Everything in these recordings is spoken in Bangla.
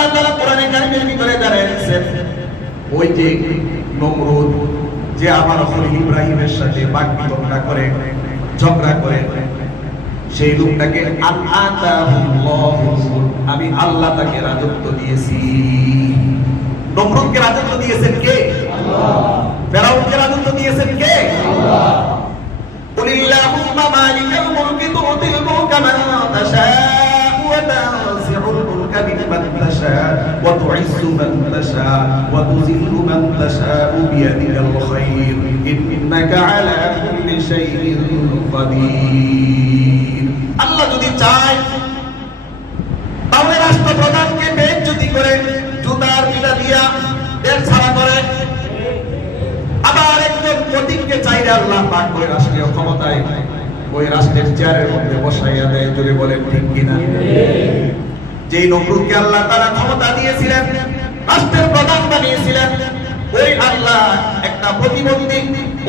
আল্লাহ তাআলা কোরআনে কারীমের ভিতরে জানাচ্ছেন ওই যে নমরুদ যে আমার খলিল ইব্রাহিমের সাথে বাকবিতণ্ডা করে ঝগড়া করে সেই লোকটাকে আমি আল্লাহ তাকে রাজত্ব দিয়েছি। নমরুদকে রাজত্ব দিয়েছেন কে? আল্লাহ। ফেরাউনকে রাজত্ব দিয়েছেন কে? আল্লাহ। কুলিল্লাহুম্মা মালিকাল মুলকি তুতিল মুলকা মান তাশাউ ওয়া তানজিউল মুলকা মিম্মান তাশাউ ওয়া তুইজ্জু মান তাশাউ ওয়া তুযিল্লু মান তাশাউ বিয়াদিকাল খায়র ইন্নাকা আলা কুল্লি শাইইন কাদির। আল্লাহ যদি চায় তাহলে রাষ্ট্রপ্রধানকে বেইজ্জতি করে জুতার পিটা দিয়া দেশ ছাড়া করে, আবার একজন প্রতীককে চাইলে আল্লাহ পাক করে রাষ্ট্রীয় ক্ষমতায় ওই রাষ্ট্রের চেয়ারের মধ্যে বসাইয়া দেয়। জোরে বলেন ঠিক কিনা? যেই নমরুদকে আল্লাহ তাআলা ক্ষমতা দিয়েছিলেন, রাষ্ট্রের প্রধান বানিয়েছিলেন, ওই আল্লাহ একটা প্রতিবন্ধী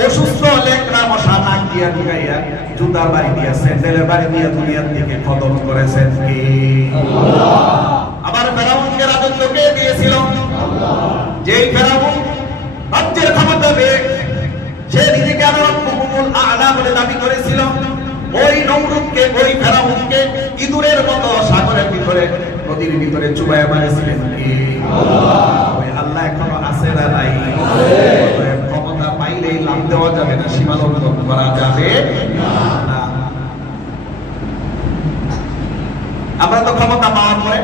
অসুস্থ লেকড়া মশা নাক দিয়া ঢুকাইয়া জুতার বাড়ি দিয়া স্যান্ডেলের বাড়ি দিয়া দুনিয়ার থেকে খতম করেছেন কে? আল্লাহ। আবার ফেরাউনকে রাজত্ব কে দিয়েছিল? আল্লাহ। যেই ফেরাউন রাজ্যের ক্ষমতা পেয়ে সে নিজেকে রব্বুকুমুল আ'লা বলে দাবি করেছিল, ওই নমরুদকে ওই ফেরাউনকে ইঁদুরের মতো সাগরের ভিতরে নদীর ভিতরে চুবাইয়া মারেছিলেন কে? আল্লাহ। ওই আল্লাহ এখনো আছে না নাই? আছে। ক্ষমতা পাইলেই লাভ দেওয়া যাবে না, সীমা লঙ্ঘন করা যাবে না। আমরা তো ক্ষমতা পাওয়ার পরে